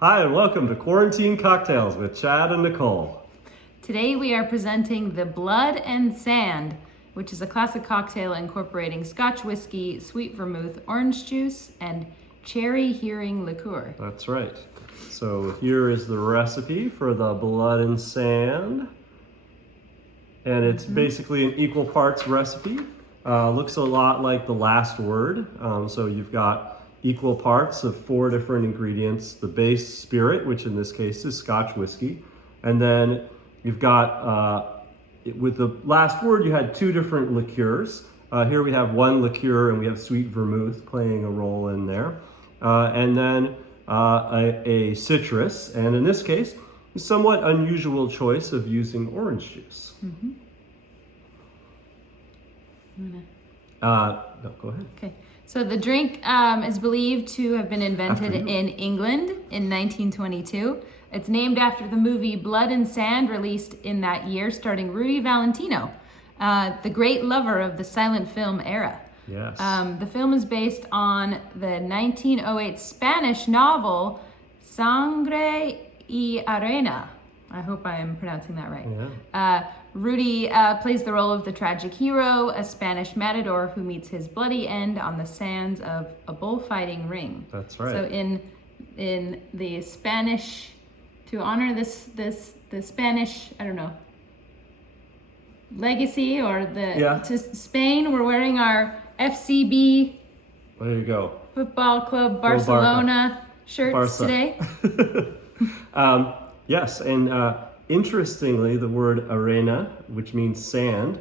Hi, and welcome to Quarantine Cocktails with Chad and Nicole. Today we are presenting the Blood and Sand, which is a classic cocktail incorporating Scotch whiskey, sweet vermouth, orange juice, and cherry hearing liqueur. That's right. So here is the recipe for the Blood and Sand. And it's basically an equal parts recipe. Looks a lot like the last word. So you've got equal parts of 4 different ingredients. The base spirit, which in this case is Scotch whiskey. And then you've got, with the last word, you had 2 different liqueurs. Here we have 1 liqueur and we have sweet vermouth playing a role in there. And then a citrus, and in this case, a somewhat unusual choice of using orange juice. No, go ahead. Okay, so the drink is believed to have been invented in England in 1922. It's named after the movie Blood and Sand, released in that year, starring Rudi Valentino, the great lover of the silent film era. Yes. The film is based on the 1908 Spanish novel Sangre y Arena. I hope I am pronouncing that right. Yeah. Rudi plays the role of the tragic hero, a Spanish matador who meets his bloody end on the sands of a bullfighting ring. That's right. So in the Spanish, to honor the Spanish, I don't know, legacy or to Spain, we're wearing our FCB. There you go. Football Club Barcelona shirts today. Yes, and interestingly, the word arena, which means sand,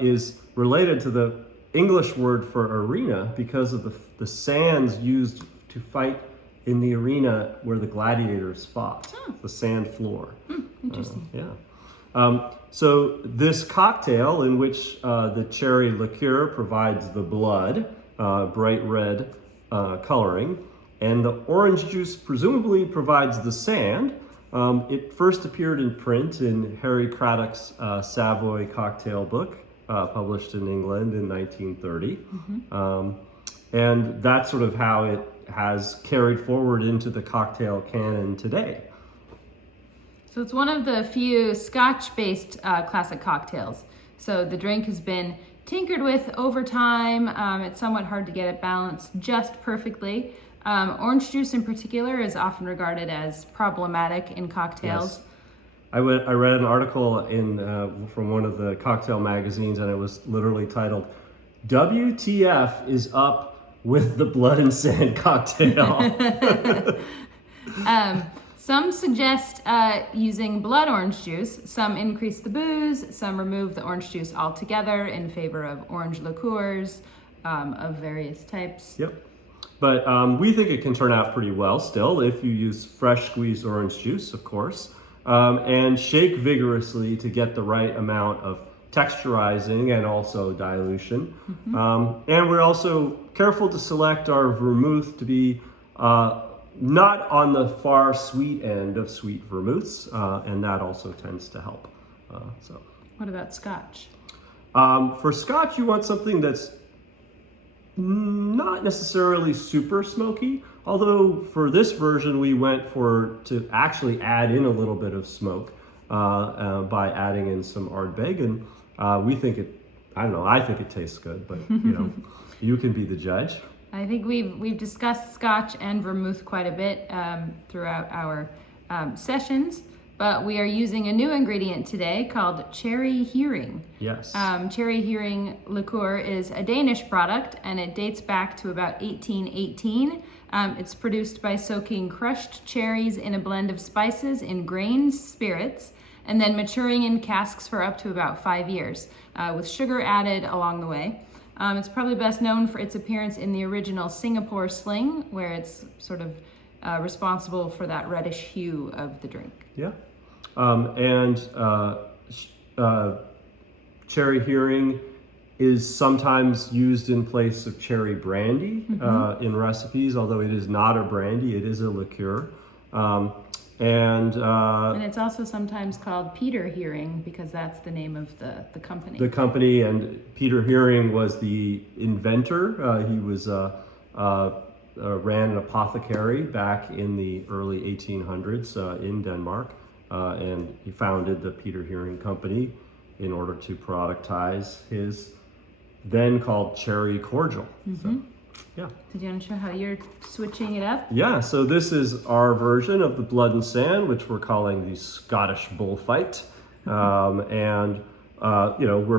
is related to the English word for arena because of the sands used to fight in the arena where the gladiators fought, the sand floor. Interesting. So this cocktail, in which the cherry liqueur provides the blood, bright red coloring, and the orange juice presumably provides the sand. It first appeared in print in Harry Craddock's Savoy cocktail book, published in England in 1930. And that's sort of how it has carried forward into the cocktail canon today. So it's one of the few Scotch-based classic cocktails. So the drink has been tinkered with over time. It's somewhat hard to get it balanced just perfectly. Orange juice in particular is often regarded as problematic in cocktails. Yes. I read an article from one of the cocktail magazines, and it was literally titled, "WTF is up with the Blood and Sand cocktail?" Some suggest using blood orange juice. Some increase the booze. Some remove the orange juice altogether in favor of orange liqueurs of various types. Yep. But we think it can turn out pretty well still if you use fresh squeezed orange juice, of course, and shake vigorously to get the right amount of texturizing and also dilution. And we're also careful to select our vermouth to be not on the far sweet end of sweet vermouths, and that also tends to help. What about Scotch? For Scotch, you want something that's not necessarily super smoky, although for this version we went to actually add in a little bit of smoke by adding in some Ardbeg, and we think I think it tastes good, but you can be the judge. I think we've discussed Scotch and vermouth quite a bit throughout our sessions, but we are using a new ingredient today called cherry hearing. Yes. Cherry hearing liqueur is a Danish product, and it dates back to about 1818. It's produced by soaking crushed cherries in a blend of spices in grain spirits, and then maturing in casks for up to about 5 years, with sugar added along the way. It's probably best known for its appearance in the original Singapore Sling, where it's sort of responsible for that reddish hue of the drink. Yeah. Cherry hearing is sometimes used in place of cherry brandy in recipes, although it is not a brandy, it is a liqueur. And it's also sometimes called Peter Hearing because that's the name of the company. The company, and Peter Hearing was the inventor. He was ran an apothecary back in the early 1800s in Denmark, and he founded the Peter Heering Company in order to productize his then called cherry cordial. So, yeah. Did you want to show how you're switching it up? Yeah, so this is our version of the Blood and Sand, which we're calling the Scottish Bullfight. We're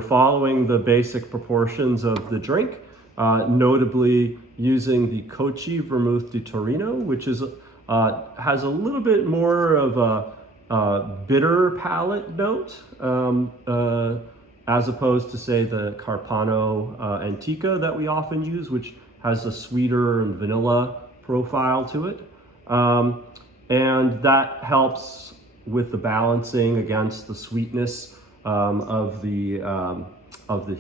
following the basic proportions of the drink, notably using the Kochi Vermouth di Torino, which is has a little bit more of a bitter palate note, as opposed to, say, the Carpano Antica that we often use, which has a sweeter and vanilla profile to it. And that helps with the balancing against the sweetness of the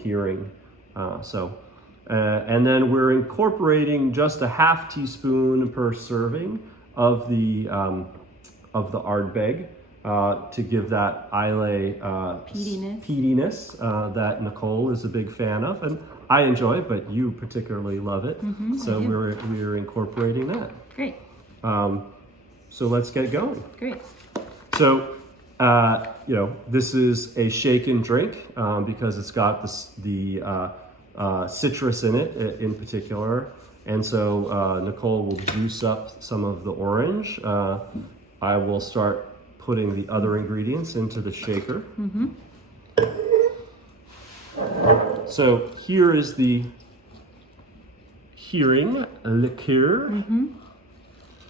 Heering. And then we're incorporating just a half teaspoon per serving of the Ardbeg to give that Islay peatiness that Nicole is a big fan of, and I enjoy it, but you particularly love it. So we're incorporating that. Great. So let's get going. Great. So this is a shaken drink because it's got the citrus in it in particular, and so Nicole will juice up some of the orange. I will start putting the other ingredients into the shaker. So here is the Heering liqueur, and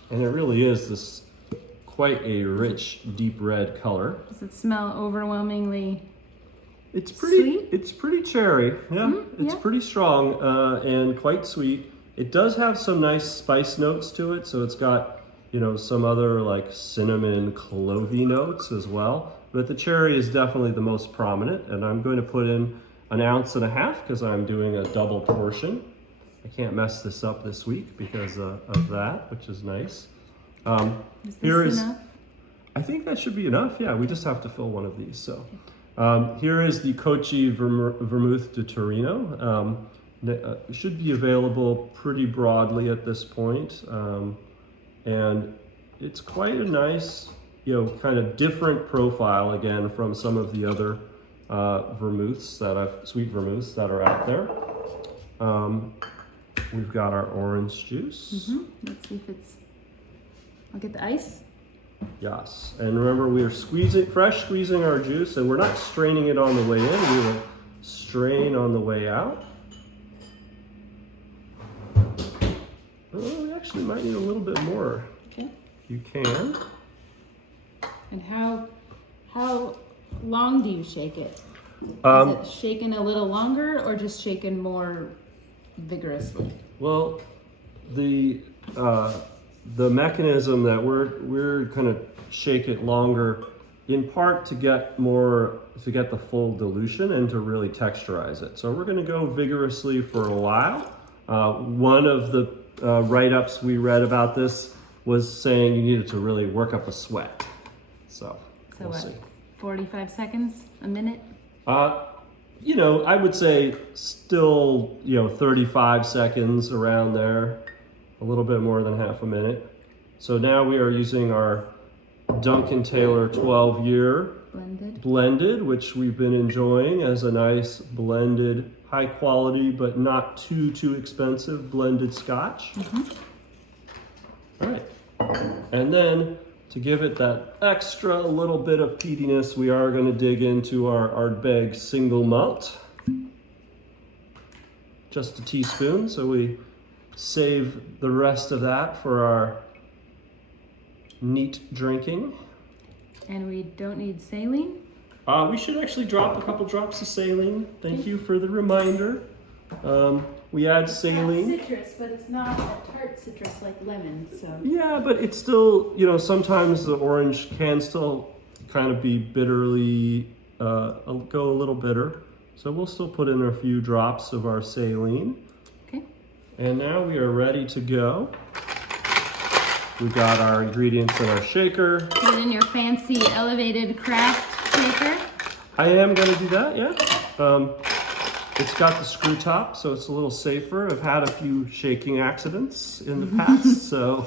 it really is this quite a rich, deep red color. Does it smell overwhelmingly It's pretty sweet? It's pretty cherry. Yeah, it's yeah. pretty strong and quite sweet. It does have some nice spice notes to it, so it's got some other like cinnamon, clovey notes as well. But the cherry is definitely the most prominent, and I'm going to put in 1.5 ounces because I'm doing a double portion. I can't mess this up this week because of that, which is nice. Is this enough? I think that should be enough. Yeah, we just have to fill one of these. So here is the Kochi Vermouth di Torino. It should be available pretty broadly at this point. And it's quite a nice, kind of different profile again from some of the other sweet vermouths that are out there. We've got our orange juice. Let's see if I'll get the ice. Yes, and remember we are squeezing our juice, and we're not straining it on the way in. We will strain on the way out. Oh, we actually might need a little bit more. Okay. You can. And how long do you shake it? Is it shaken a little longer or just shaken more vigorously? Well, the mechanism that we're going to shake it longer, in part to get the full dilution and to really texturize it. So we're going to go vigorously for a while. One of the write-ups we read about this was saying you needed to really work up a sweat. So we'll see. 45 seconds, a minute? I would say still, 35 seconds around there, a little bit more than half a minute. So now we are using our Duncan Taylor 12-year blended, which we've been enjoying as a nice blended, high quality, but not too expensive blended Scotch. All right. And then to give it that extra little bit of peatiness, we are going to dig into our Ardbeg single malt. Just a teaspoon, so we save the rest of that for our neat drinking. And we don't need saline? We should actually drop a couple drops of saline. Thank you for the reminder. We add saline. It's citrus, but it's not a tart citrus like lemon, so. Yeah, but it's still, sometimes the orange can still kind of be bitterly, go a little bitter. So we'll still put in a few drops of our saline. Okay. And now we are ready to go. We've got our ingredients in our shaker. Put it in your fancy elevated craft shaker. I am going to do that, yeah. It's got the screw top, so it's a little safer. I've had a few shaking accidents in the past, so.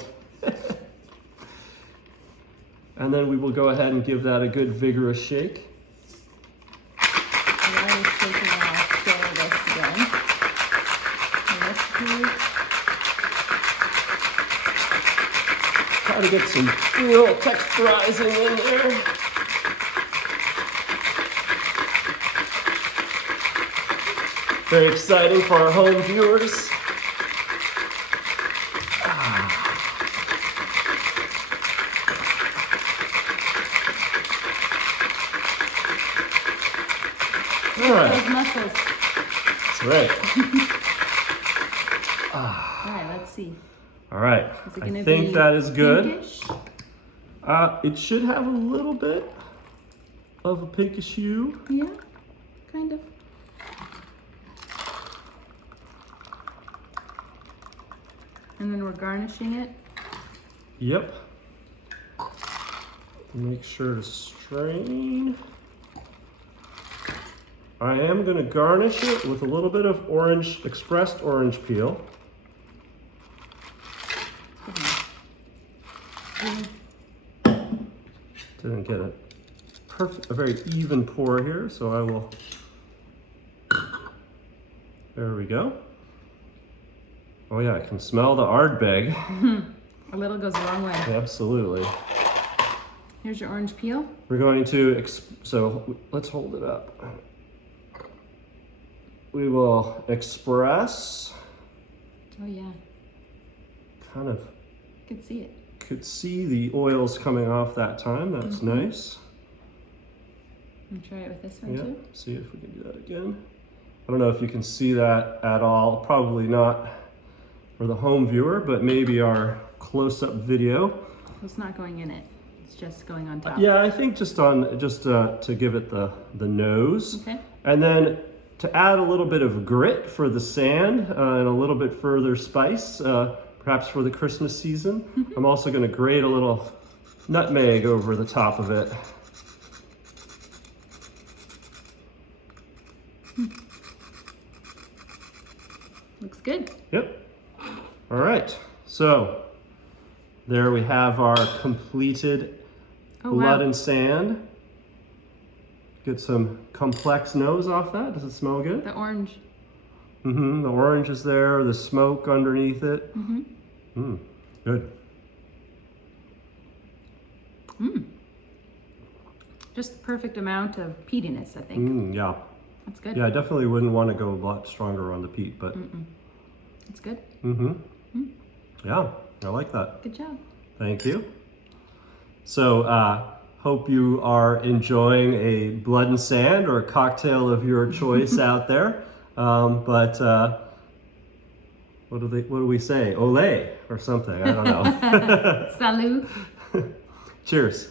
And then we will go ahead and give that a good vigorous shake. While it's shaking, I'll share this again. The recipe. Try to get some real texturizing in there. Very exciting for our home viewers. All right. Those muscles. That's right. All right, let's see. All right. Is it I gonna think be that is good. pinkish? It should have a little bit of a pinkish hue. Yeah, kind of. And then we're garnishing it. Yep. Make sure to strain. I am going to garnish it with a little bit of expressed orange peel. Didn't get a very even pour here, so I will. There we go. Oh yeah, I can smell the Ardbeg. A little goes a long way. Absolutely. Here's your orange peel. We're going to, so let's hold it up. We will express, Oh yeah, kind of, you can see it. could see the oils coming off that time. That's nice. And try it with this one Yeah, too. see if we can do that again. I don't know if you can see that at all. Probably not for the home viewer, but maybe our close-up video. It's not going in it. It's just going on top. Yeah, I think just to give it the nose. Okay. And then to add a little bit of grit for the sand and a little bit further spice, perhaps for the Christmas season, I'm also going to grate a little nutmeg over the top of it. Looks good. Yep. All right. So there we have our completed blood and sand. Get some complex nose off that. Does it smell good? The orange. Mm-hmm. The orange is there, the smoke underneath it. Mm-hmm. Good. Just the perfect amount of peatiness, I think. Yeah. That's good. Yeah, I definitely wouldn't want to go a lot stronger on the peat, but. It's good. Yeah, I like that. Good job. Thank you. So, hope you are enjoying a blood and sand or a cocktail of your choice out there. What do we say? Olé or something. I don't know. Salut. Cheers.